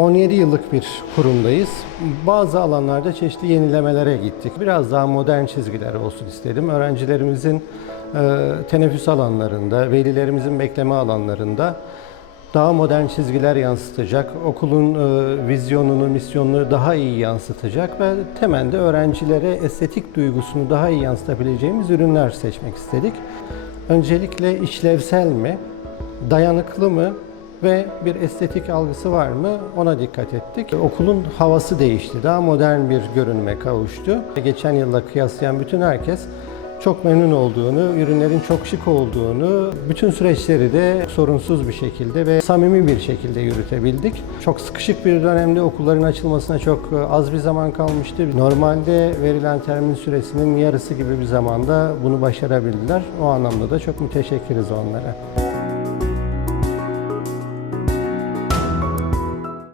17 yıllık bir kurumdayız. Bazı alanlarda çeşitli yenilemelere gittik. Biraz daha modern çizgiler olsun istedim. Öğrencilerimizin e, teneffüs alanlarında, velilerimizin bekleme alanlarında daha modern çizgiler yansıtacak, okulun e, vizyonunu, misyonunu daha iyi yansıtacak ve temelde öğrencilere estetik duygusunu daha iyi yansıtabileceğimiz ürünler seçmek istedik. Öncelikle işlevsel mi, dayanıklı mı ve bir estetik algısı var mı ona dikkat ettik. Okulun havası değişti, daha modern bir görünüme kavuştu. Geçen yılla kıyaslayan bütün herkes çok memnun olduğunu, ürünlerin çok şık olduğunu, bütün süreçleri de sorunsuz bir şekilde ve samimi bir şekilde yürütebildik. Çok sıkışık bir dönemde okulların açılmasına çok az bir zaman kalmıştı. Normalde verilen termin süresinin yarısı gibi bir zamanda bunu başarabildiler. O anlamda da çok müteşekkiriz onlara.